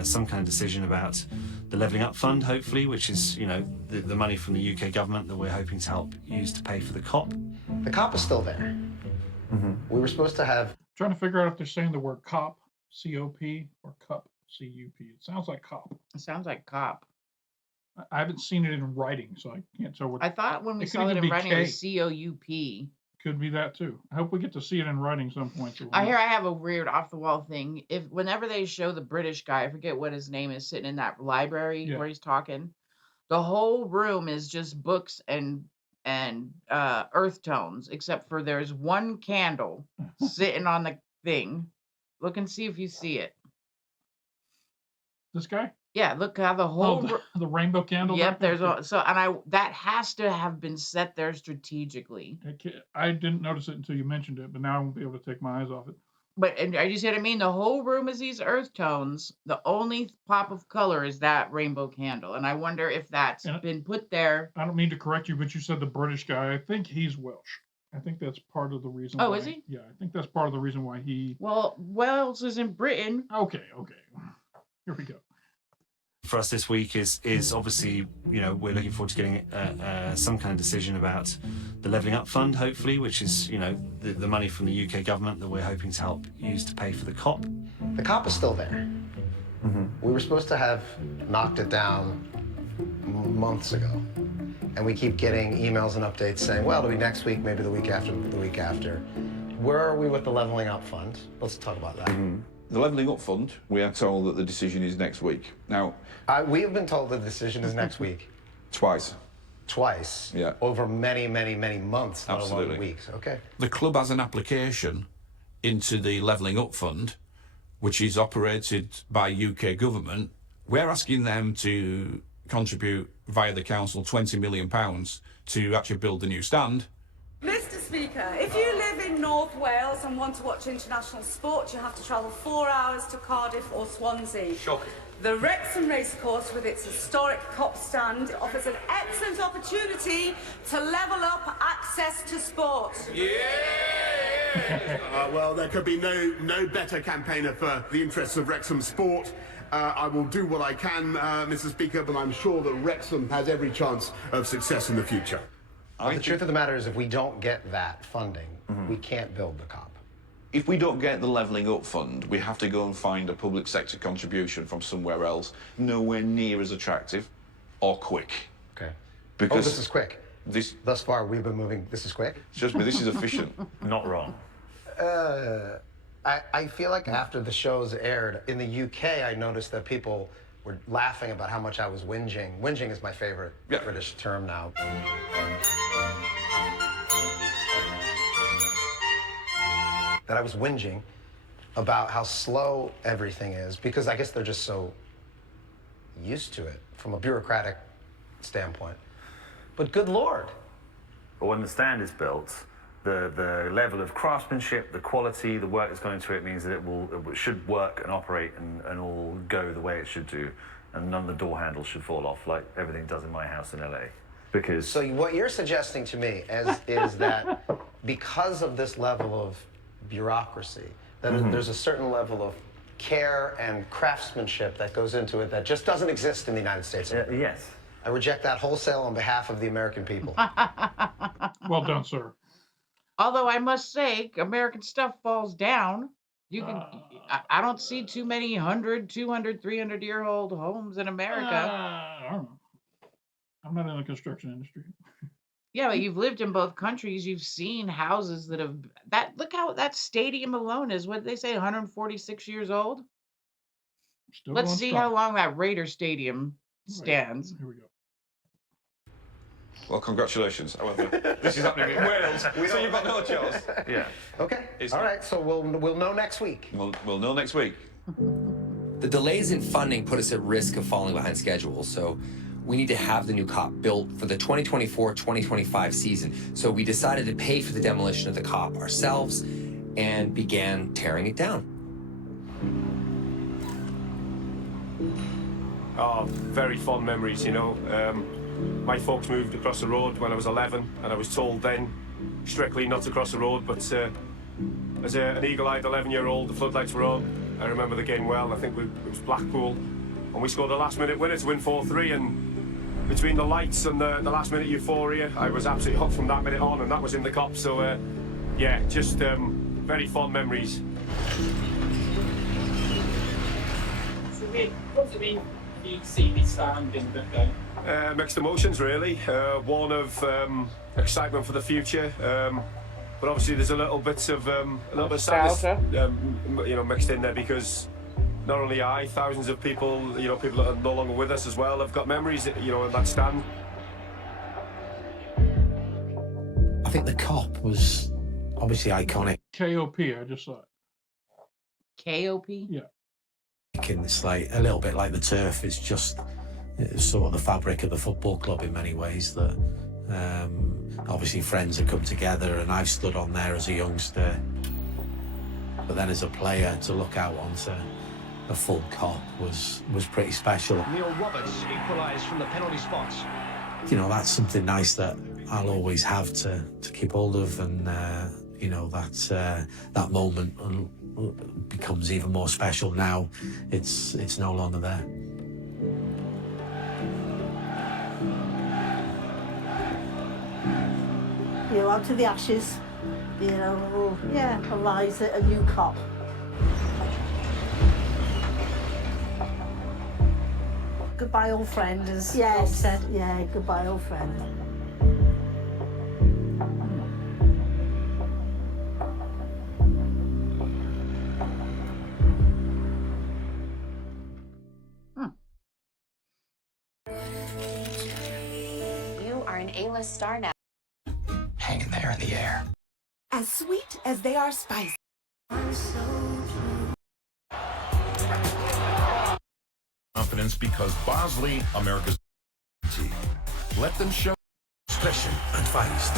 some kind of decision about the Levelling Up Fund, hopefully, which is, you know, the money from the UK government that we're hoping to help use to pay for the COP. The COP is still there. Mm-hmm. We were supposed to have. Trying to figure out if they're saying the word cop, C-O-P, or cup, C-U-P. It sounds like cop. It sounds like cop. I haven't seen it in writing, so I can't tell what. I thought when we saw it in writing, it was C-O-U-P. Could be that too. I hope we get to see it in writing some point. So I have a weird off the wall thing. Whenever they show the British guy, I forget what his name is, sitting in that library where he's talking, the whole room is just books and earth tones, except for there's one candle sitting on the thing. Look and see if you see it. This guy? Yeah, look how the whole the rainbow candle. Yep, that has to have been set there strategically. I didn't notice it until you mentioned it, but now I won't be able to take my eyes off it. But and you see what I mean? The whole room is these earth tones. The only pop of color is that rainbow candle, and I wonder if that's been put there. I don't mean to correct you, but you said the British guy. I think he's Welsh. I think that's part of the reason. Oh, why, is he? Yeah, I think that's part of the reason why he. Well, Wales is in Britain. Okay. Here we go. For us this week is obviously, you know, we're looking forward to getting some kind of decision about the Levelling Up Fund, hopefully, which is, you know, the money from the UK government that we're hoping to help use to pay for the COP. The COP is still there. Mm-hmm. We were supposed to have knocked it down months ago, and we keep getting emails and updates saying, well, it'll be next week, maybe the week after, the week after. Where are we with the Levelling Up Fund? Let's talk about that. Mm-hmm. The Levelling Up Fund, we are told that the decision is next week. Now, we have been told the decision is next week. Twice. Twice? Yeah. Over many, many, many months, not Absolutely. alone weeks. Okay. The club has an application into the Levelling Up Fund, which is operated by UK government. We're asking them to contribute via the council £20 million to actually build the new stand. Mr. Speaker, if you live in North Wales and want to watch international sport, you have to travel 4 hours to Cardiff or Swansea. Shocking. The Wrexham Racecourse, with its historic COP stand, offers an excellent opportunity to level up access to sport. Well, there could be no better campaigner for the interests of Wrexham sport. I will do what I can, Mr. Speaker, but I'm sure that Wrexham has every chance of success in the future. The truth of the matter is, if we don't get that funding, we can't build the COP. If we don't get the Levelling Up Fund, we have to go and find a public sector contribution from somewhere else, nowhere near as attractive or quick. Okay. Because this is quick. Thus far, we've been moving. This is quick. Trust me, this is efficient. Not wrong. I feel like after the shows aired in the UK, I noticed that people were laughing about how much I was whinging. Whinging is my favorite British term now. That I was whinging about how slow everything is, because I guess they're just so used to it from a bureaucratic standpoint. But good Lord. But when the stand is built, the level of craftsmanship, the quality, the work that's gone into it means that it should work and operate and all go the way it should do. And none of the door handles should fall off like everything does in my house in LA. Because... So what you're suggesting to me is that because of this level of bureaucracy, that there's a certain level of care and craftsmanship that goes into it that just doesn't exist in the United States. Yes. I reject that wholesale on behalf of the American people. Well done, sir. Although I must say, American stuff falls down. You can. I don't see too many 100, 200, 300-year-old homes in America. I don't know. I'm not in the construction industry. Yeah, but you've lived in both countries. You've seen houses that have look how that stadium alone is. What did they say? 146 years old. Still Let's going see strong. how long that Raider Stadium stands. Here we go. Well, congratulations. However, this is happening in Wales, so you've got no choice. Yeah. Okay. All right. So we'll know next week. We'll know next week. The delays in funding put us at risk of falling behind schedule, so we need to have the new COP built for the 2024-2025 season. So we decided to pay for the demolition of the COP ourselves and began tearing it down. Oh, very fond memories, you know. My folks moved across the road when I was 11, and I was told then, strictly not to cross the road, but as an eagle-eyed 11-year-old, the floodlights were on. I remember the game well. I think it was Blackpool, and we scored a last-minute winner to win 4-3, and between the lights and the last-minute euphoria, I was absolutely hooked from that minute on, and that was in the COP, so yeah, just very fond memories. What do you mean you see me standing that day? Mixed emotions, really. One of excitement for the future, but obviously there's a little bit of sadness, you know, mixed in there, because not only I, thousands of people, you know, people that are no longer with us as well, have got memories, you know, in that stand. I think the COP was obviously iconic. KOP, I just saw it. KOP? Yeah. It's like a little bit like the turf. It's just sort of the fabric of the football club in many ways. That obviously friends have come together, and I've stood on there as a youngster. But then as a player, to look out onto a full COP was pretty special. Neil Roberts equalised from the penalty spot. You know, that's something nice that I'll always have to keep hold of, and you know, that moment becomes even more special now. It's no longer there. You know, out to the ashes, you know, yeah, arise a new COP. Goodbye, old friend, as Bob said. Yeah, goodbye, old friend. You are an A-list star now. Hanging there in the air. As sweet as they are spicy. Confidence, because Bosley, America's team. Let them show Expression and feist.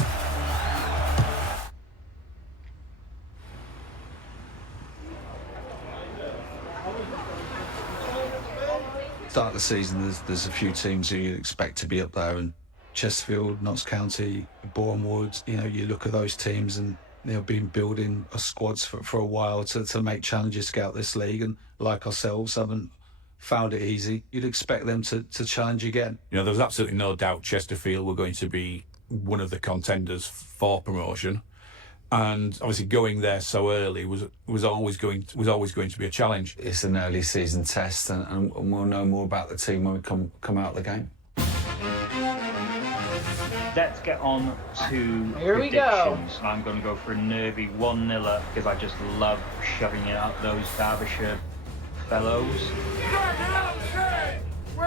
Start of the season, there's a few teams who you expect to be up there, and Chesterfield, Notts County, Bournemouth, you know, you look at those teams and they've been building a squads for a while to make challenges to get out this league, and like ourselves haven't found it easy. You'd expect them to challenge again. You know, there was absolutely no doubt Chesterfield were going to be one of the contenders for promotion. And obviously going there so early was always going to be a challenge. It's an early season test, and we'll know more about the team when we come out of the game. Let's get on to Here we go. predictions. I'm going to go for a nervy 1-0 because I just love shoving it up those Derbyshire fellows. I'm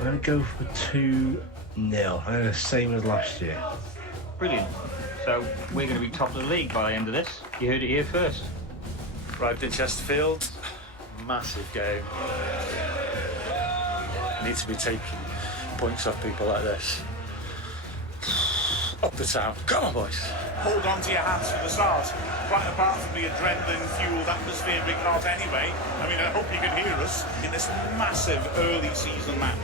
going to go for 2-0. I'm going to same as last year. Brilliant. So we're going to be top of the league by the end of this. You heard it here first. Arrived in Chesterfield, massive game. Need to be taking points off people like this. Up the town. Come on, boys. Hold on to your hats for the start. Right apart from the adrenaline-fueled atmosphere being hot anyway. I mean, I hope you can hear us in this massive early season match.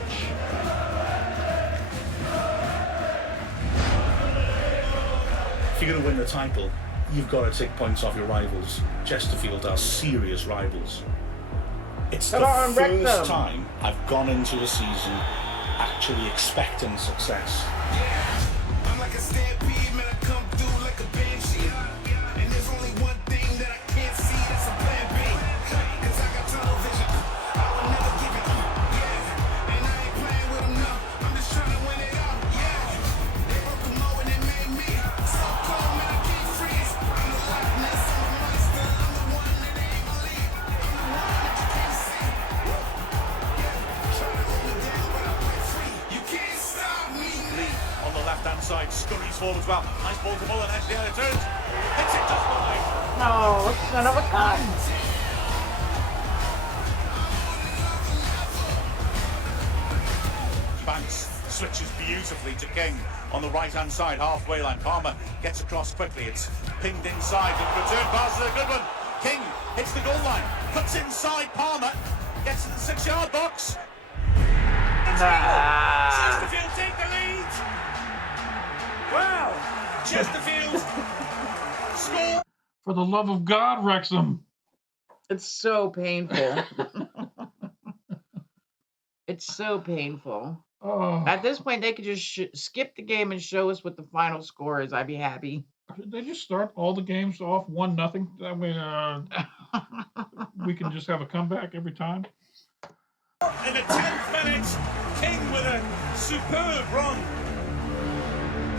If you're going to win the title, you've got to take points off your rivals. Chesterfield are serious rivals. It's the first time I've gone into a season actually expecting success. I'm like a stampede, man, I come through like a banshee. And there's only one thing that I can't see, that's a plan B. Cause I got television, I will never give it up, yeah. And I ain't playing with them, no, I'm just trying to win it up, yeah. They broke the mold and they made me so cold, man, I can't freeze. I'm the Loch Ness, I'm the monster, I'm the one that they ain't believe. I'm the one that you can't see. Trying to hold me down, but I break free. You can't stop me. On the left-hand side, scurries forward as well. Nice ball to Muller, actually how it turns. Hits it just wide. No, son of a gun. Banks switches beautifully to King on the right-hand side, halfway line. Palmer gets across quickly. It's pinged inside. And the return pass is a good one. King hits the goal line, cuts inside. Palmer gets in the 6-yard box. Chesterfield take the lead. Wow, Chesterfield score. For the love of God, Wrexham. It's so painful. It's so painful. Oh. At this point, they could just skip the game and show us what the final score is. I'd be happy. Should they just start all the games off 1-0? That way we can just have a comeback every time. In the 10th minute, King with a superb run.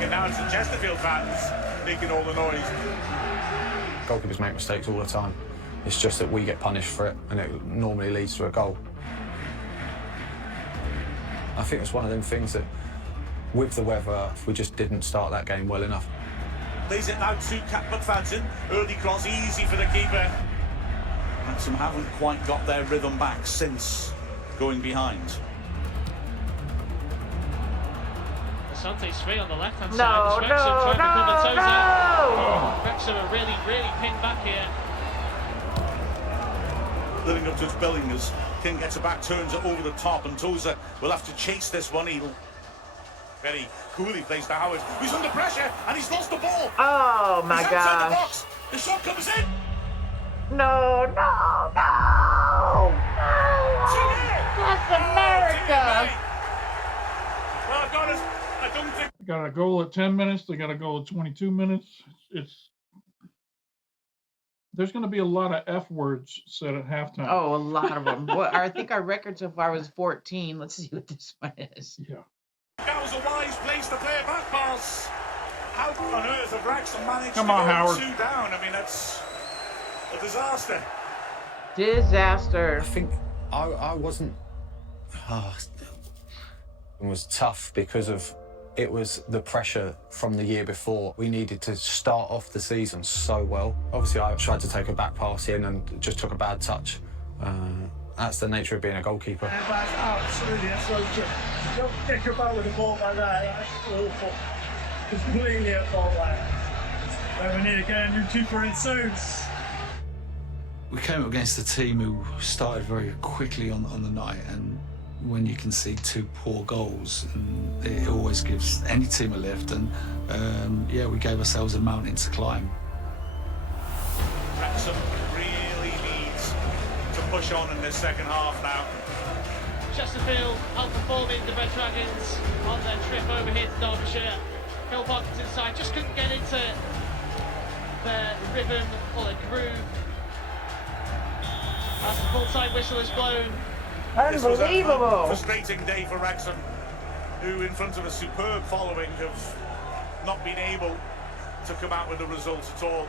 And now it's the Chesterfield fans making all the noise. Goalkeepers make mistakes all the time. It's just that we get punished for it, and it normally leads to a goal. I think it's one of them things that, with the weather, we just didn't start that game well enough. Plays it now to Cat McFadden. Early cross, easy for the keeper. Wrexham haven't quite got their rhythm back since going behind. Sante's free on the left-hand No, side. Wrexham no, trying to cover no, toes no! out. Wrexham are really, really pinned back here. Living up to its billing as King gets it back, turns it over the top, and Tozer will have to chase this one. He'll very coolly plays to Howard, who's under pressure, and he's lost the ball. Oh my He's outside the gosh. box. The shot comes in. No, no, no! That's America! Well, I've got it. I don't think. They got a goal at 10 minutes. They got a goal at 22 minutes. There's going to be a lot of F words said at halftime. Oh, a lot of them. Well, I think our record so far was 14. Let's see what this one is. Yeah. That was a wise place to play a back pass. How on earth have Wrexham managed Come to on, go Howard. 2 down? I mean, that's a disaster. Disaster. I think I wasn't. It was tough because of it was the pressure from the year before. We needed to start off the season so well. Obviously, I tried to take a back pass in and just took a bad touch. That's the nature of being a goalkeeper. That's absolutely atrocious. You don't kick about with a ball like that. That's awful. It's completely at fault like that. We need to get a new keeper in soon. We came up against a team who started very quickly on the night, and when you can see 2 poor goals, and it always gives any team a lift, and yeah, we gave ourselves a mountain to climb. Wrexham really needs to push on in this second half now. Chesterfield outperforming the Red Dragons on their trip over here to Derbyshire. Phil Parkinson's side just couldn't get into their rhythm or their groove. As the full-time whistle is blown. This was a Unbelievable. frustrating day for Wrexham, who in front of a superb following have not been able to come out with a result at all.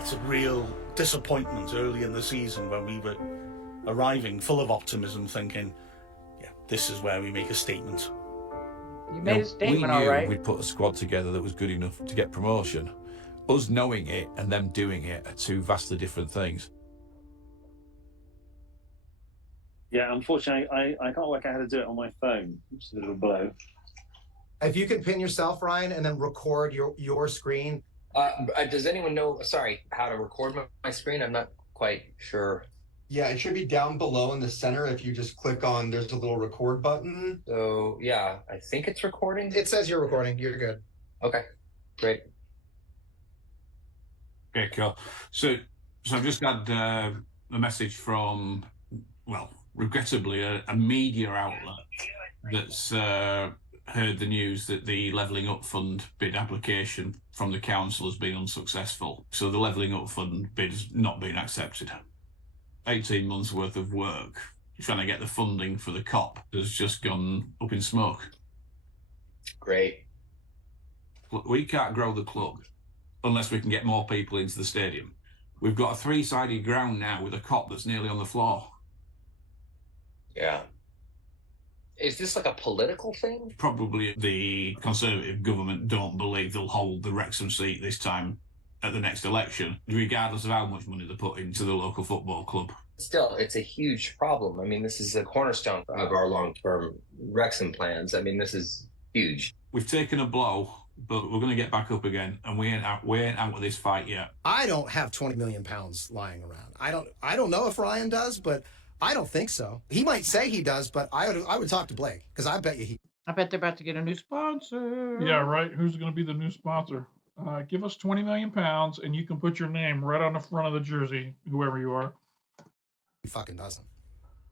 It's a real disappointment early in the season when we were arriving full of optimism, thinking, yeah, this is where we make a statement. You made a statement, all we knew right. we'd put a squad together that was good enough to get promotion. Us knowing it and them doing it are two vastly different things. Yeah, unfortunately, I can't work out how to do it on my phone, which is a bit of a blow. If you can pin yourself, Ryan, and then record your screen. Does anyone know, sorry, how to record my screen? I'm not quite sure. Yeah, it should be down below in the center. If you just click on, there's a little record button. So, yeah, I think it's recording. It says you're recording. You're good. Okay, great. Okay, cool. So I've just had a message from, well, regrettably, a media outlet that's heard the news that the Levelling Up Fund bid application from the council has been unsuccessful. So the Levelling Up Fund bid has not been accepted. 18 months worth of work trying to get the funding for the COP has just gone up in smoke. Great. We can't grow the club unless we can get more people into the stadium. We've got a three-sided ground now with a COP that's nearly on the floor. Yeah. Is this like a political thing? Probably the Conservative government don't believe they'll hold the Wrexham seat this time at the next election, regardless of how much money they put into the local football club. Still, it's a huge problem. I mean, this is a cornerstone of our long-term Wrexham plans. I mean, this is huge. We've taken a blow, but we're going to get back up again, and we ain't out with this fight yet. I don't have 20 million pounds lying around. I don't know if Ryan does, but I don't think so. He might say he does, but I would talk to Blake, because I bet you I bet they're about to get a new sponsor. Yeah, right. Who's going to be the new sponsor? Give us 20 million pounds, and you can put your name right on the front of the jersey, whoever you are. He fucking doesn't.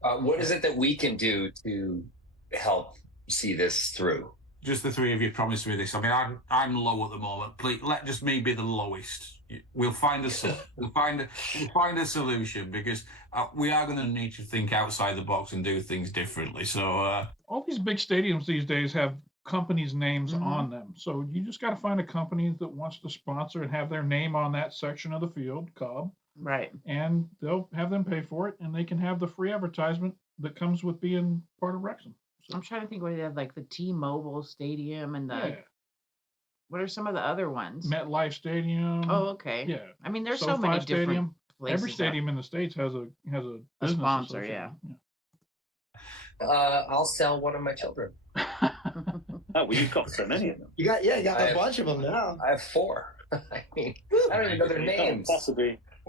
What is it that we can do to help see this through? Just the three of you promised me this. I mean, I'm low at the moment. Please, let just me be the lowest. We'll find we'll find a solution, because we are going to need to think outside the box and do things differently. So all these big stadiums these days have companies' names on them. So you just got to find a company that wants to sponsor and have their name on that section of the field, Cobb. Right. And they'll have them pay for it, and they can have the free advertisement that comes with being part of Wrexham. I'm trying to think where they have like the T-Mobile Stadium and the. Yeah. What are some of the other ones? MetLife Stadium. Oh, okay. Yeah. I mean, there's so SoFi many Stadium. different places. Every stadium in the States has a business sponsor, association. yeah. I'll sell one of my children. Oh, well, you've got so many of them. You got a bunch of them now. I have 4. I mean, I don't even know their names.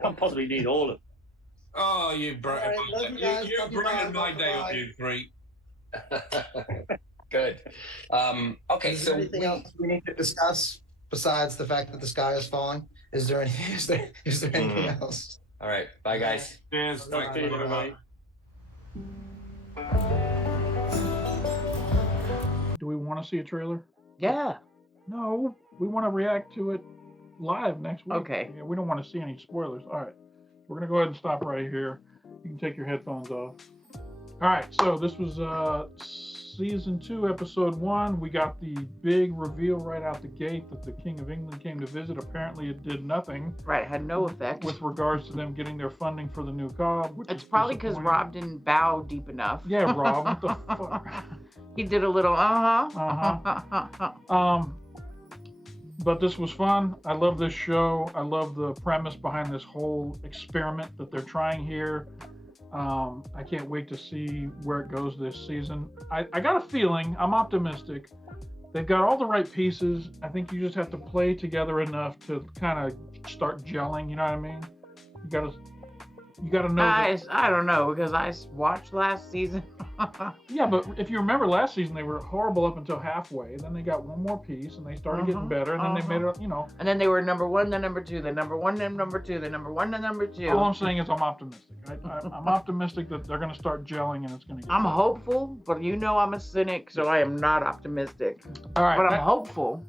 Can't possibly need all of them. oh, you brightened you guys. my day up, you three. Good. Okay, Is so there anything else we need to discuss besides the fact that the sky is falling? Is there anything else? All right, bye guys. Cheers. Do we want to see a trailer? Yeah. No, we want to react to it live next week. Okay. Yeah, we don't want to see any spoilers. All right. We're going to go ahead and stop right here. You can take your headphones off. All right. So this was season 2, episode 1. We got the big reveal right out the gate that the King of England came to visit. Apparently it did nothing. Right. It had no effect. With regards to them getting their funding for the new Cobb. It's probably because Rob didn't bow deep enough. Yeah, Rob. What the fuck? He did a little But this was fun. I love this show. I love the premise behind this whole experiment that they're trying here. I can't wait to see where it goes this season. I got a feeling, I'm optimistic. They've got all the right pieces. I think you just have to play together enough to kind of start gelling, you know what I mean? You got to You got to know. I don't know because I watched last season. Yeah, but if you remember last season, they were horrible up until halfway. Then they got one more piece, and they started getting better. And then they made it, And then they were number one, then number two, then number one, then number two, then number one, then number two. All I'm saying is I'm optimistic. I'm optimistic that they're going to start gelling and it's going to get I'm better. hopeful, but I'm a cynic, so I am not optimistic. All right. But I'm hopeful.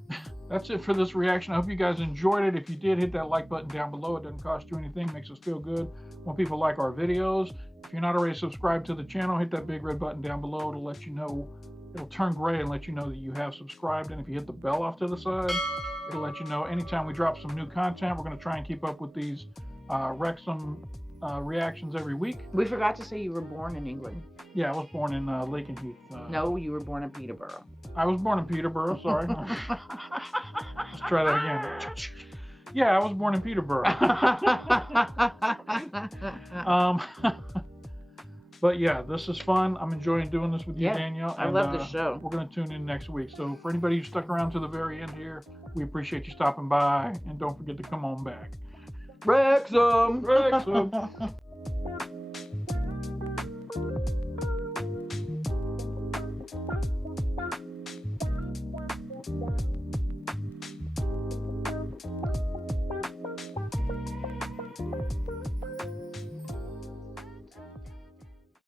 That's it for this reaction. I hope you guys enjoyed it. If you did, hit that like button down below. It doesn't cost you anything. Makes us feel good when people like our videos. If you're not already subscribed to the channel, hit that big red button down below to let you know. It'll turn gray and let you know that you have subscribed. And if you hit the bell off to the side, it'll let you know anytime we drop some new content. We're going to try and keep up with these Wrexham reactions every week. We forgot to say you were born in England. Yeah, I was born in Lakenheath. No, you were born in Peterborough. I was born in Peterborough, sorry. Let's try that again. Yeah, I was born in Peterborough. But yeah, this is fun. I'm enjoying doing this with you, Danielle. I love the show. We're going to tune in next week. So for anybody who stuck around to the very end here, we appreciate you stopping by. And don't forget to come on back. Wrexham! Wrexham!